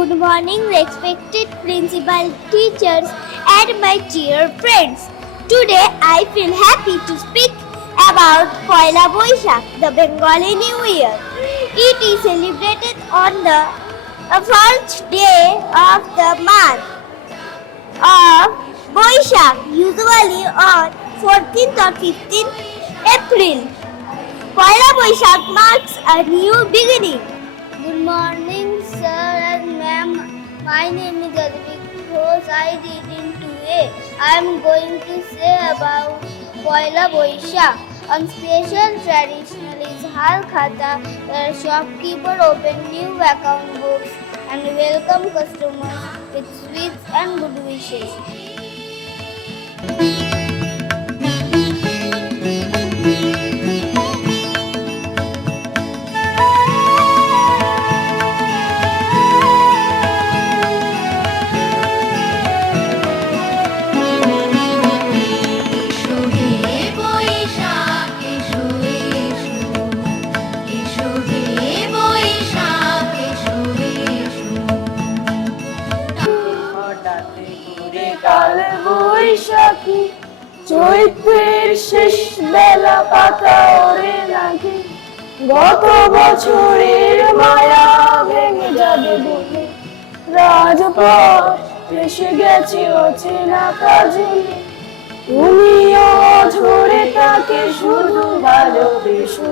Good morning, respected principal, teachers, and my dear friends. Today I feel happy to speak about Poila Boishakh, the Bengali New Year. It is celebrated on the first day of the month of Boishakh, usually on 14th or 15th April. Poila Boishakh marks a new beginning. Good morning, sir and ma'am. My name is Advik Ghosh. I read in 2A. I am going to say about Poila Boishakh. On special traditional is Hal Khata, where shopkeeper open new account books and welcome customers with sweets and good wishes. কাল বৈশাখী চৈত্রের শেষ বেলা পাতা ওরে নাকি গত বছরের মায়া ভেঙে যাবে বলে রাজপথ এসে গেছে অচেনা কাজলে তুমিও ধরে তাকে শুধু ভালোবেসো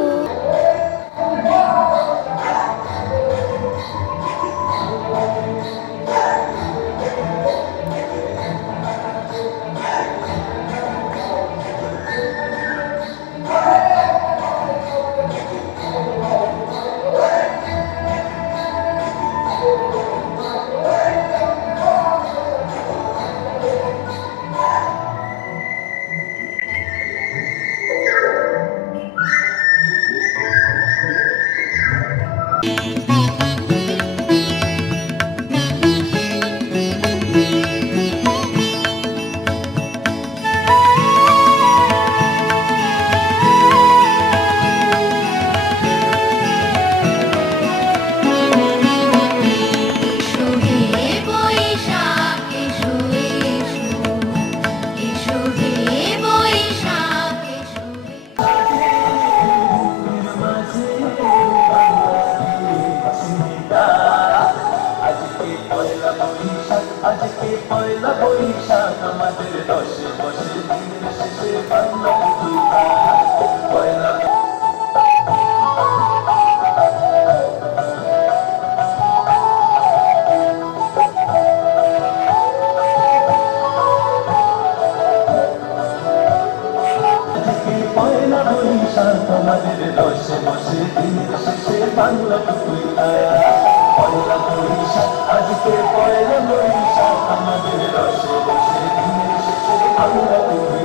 আজকে পয়লা বৈশাখ আমাদের দশে বসে দিনের শেষে বাংলা পয়লা পয়লা বৈশাখ আমাদের দশে বসে দিনের শেষে বাংলা পয়লা বৈশাখ আজকে পয়লা বৈশাখ আমাদের দশে বসে দিনের শেষে বাংলা